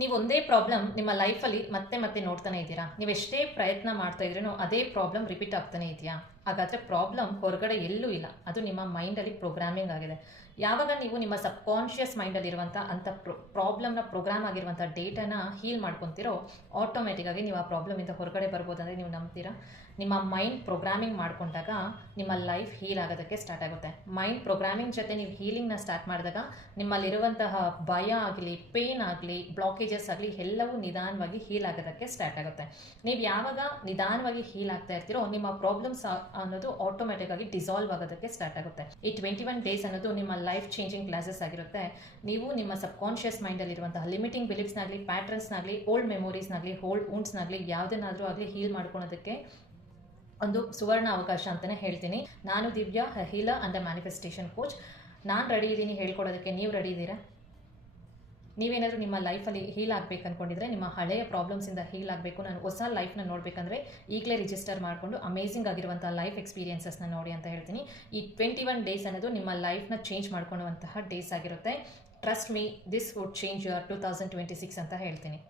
ನೀವು ಒಂದೇ ಪ್ರಾಬ್ಲಮ್ ನಿಮ್ಮ ಲೈಫಲ್ಲಿ ಮತ್ತೆ ಮತ್ತೆ ನೋಡ್ತಾನೆ ಇದ್ದೀರಾ? ನೀವು ಎಷ್ಟೇ ಪ್ರಯತ್ನ ಮಾಡ್ತಾ ಇದ್ರೂ ಅದೇ ಪ್ರಾಬ್ಲಮ್ ರಿಪೀಟ್ ಆಗ್ತಾನೆ ಇದೆಯಾ? ಹಾಗಾದರೆ ಪ್ರಾಬ್ಲಮ್ ಹೊರಗಡೆ ಎಲ್ಲೂ ಇಲ್ಲ, ಅದು ನಿಮ್ಮ ಮೈಂಡಲ್ಲಿ ಪ್ರೋಗ್ರಾಮಿಂಗ್ ಆಗಿದೆ. ಯಾವಾಗ ನೀವು ನಿಮ್ಮ ಸಬ್ಕಾನ್ಷಿಯಸ್ ಮೈಂಡಲ್ಲಿರುವಂಥ ಅಂಥ ಪ್ರಾಬ್ಲಮ್ನ ಪ್ರೋಗ್ರಾಮ್ ಆಗಿರುವಂಥ ಡೇಟಾನ ಹೀಲ್ ಮಾಡ್ಕೊತೀರೋ, ಆಟೋಮೆಟಿಕ್ಕಾಗಿ ನೀವು ಆ ಪ್ರಾಬ್ಲಮಿಂದ ಹೊರಗಡೆ ಬರ್ಬೋದಂದರೆ ನೀವು ನಂಬ್ತೀರಾ? ನಿಮ್ಮ ಮೈಂಡ್ ಪ್ರೋಗ್ರಾಮಿಂಗ್ ಮಾಡ್ಕೊಂಡಾಗ ನಿಮ್ಮ ಲೈಫ್ ಹೀಲ್ ಆಗೋದಕ್ಕೆ ಸ್ಟಾರ್ಟ್ ಆಗುತ್ತೆ. ಮೈಂಡ್ ಪ್ರೋಗ್ರಾಮಿಂಗ್ ಜೊತೆ ನೀವು ಹೀಲಿಂಗ್ನ ಸ್ಟಾರ್ಟ್ ಮಾಡಿದಾಗ ನಿಮ್ಮಲ್ಲಿರುವಂತಹ ಭಯ ಆಗಲಿ, ಪೇನ್ ಆಗಲಿ, ಬ್ಲಾಕೇಜಸ್ ಆಗಲಿ ಎಲ್ಲವೂ ನಿಧಾನವಾಗಿ ಹೀಲ್ ಆಗೋದಕ್ಕೆ ಸ್ಟಾರ್ಟ್ ಆಗುತ್ತೆ. ನೀವು ಯಾವಾಗ ನಿಧಾನವಾಗಿ ಹೀಲ್ ಆಗ್ತಾ ಇರ್ತೀರೋ, ನಿಮ್ಮ ಪ್ರಾಬ್ಲಮ್ಸ್ ಅನ್ನೋದು ಆಟೋಮೆಟಿಕ್ಕಾಗಿ ಡಿಸಾಲ್ವ್ ಆಗೋದಕ್ಕೆ ಸ್ಟಾರ್ಟ್ ಆಗುತ್ತೆ. ಈ 21 ಡೇಸ್ ಅನ್ನೋದು ನಿಮ್ಮ ಲೈಫ್ ಚೇಂಜಿಂಗ್ ಕ್ಲಾಸಸ್ ಆಗಿರುತ್ತೆ. ನೀವು ನಿಮ್ಮ ಸಬ್ಕಾನ್ಷಿಯಸ್ ಮೈಂಡಲ್ಲಿರುವಂತಹ ಲಿಮಿಟಿಂಗ್ ಬಿಲೀಫ್ಸ್ನಾಗಲಿ, ಪ್ಯಾಟ್ರನ್ಸ್ನಾಗಲಿ, ಓಲ್ಡ್ ಮೆಮೊರೀಸ್ನಾಗಲಿ, ಓಲ್ಡ್ ವುಂಡ್ಸ್ನಾಗಲಿ ಯಾವುದನ್ನಾದರೂ ಆಗಲಿ ಹೀಲ್ ಮಾಡ್ಕೊಳೋದಕ್ಕೆ ಒಂದು ಸುವರ್ಣ ಅವಕಾಶ ಅಂತಲೇ ಹೇಳ್ತೀನಿ. ನಾನು Divya, healer and manifestation coach. ನಾನು ರೆಡಿ ಇದ್ದೀನಿ ಹೇಳ್ಕೊಡೋದಕ್ಕೆ. ನೀವು ರೆಡಿ ಇದ್ದೀರಾ? ನೀವೇನಾದರೂ ನಿಮ್ಮ ಲೈಫಲ್ಲಿ ಹೀಲ್ ಆಗಬೇಕು ಅಂದ್ಕೊಂಡಿದ್ರೆ, ನಿಮ್ಮ ಹಳೆಯ ಪ್ರಾಬ್ಲಮ್ಸಿಂದ ಹೀಲ್ ಆಗಬೇಕು, ನಾನು ಹೊಸ ಲೈಫ್ನ ನೋಡಬೇಕಂದ್ರೆ ಈಗಲೇ ರಿಜಿಸ್ಟರ್ ಮಾಡಿಕೊಂಡು ಅಮೇಝಿಂಗ್ ಆಗಿರುವಂಥ ಲೈಫ್ ಎಕ್ಸ್ಪೀರಿಯನ್ಸಸ್ನ ನೋಡಿ ಅಂತ ಹೇಳ್ತೀನಿ. ಈ 21 ಡೇಸ್ ಅನ್ನೋದು ನಿಮ್ಮ ಲೈಫ್ನ ಚೇಂಜ್ ಮಾಡ್ಕೊಳ್ಳುವಂತಹ ಡೇಸ್ ಆಗಿರುತ್ತೆ. Trust me, this would change your 2026 ಅಂತ ಹೇಳ್ತೀನಿ.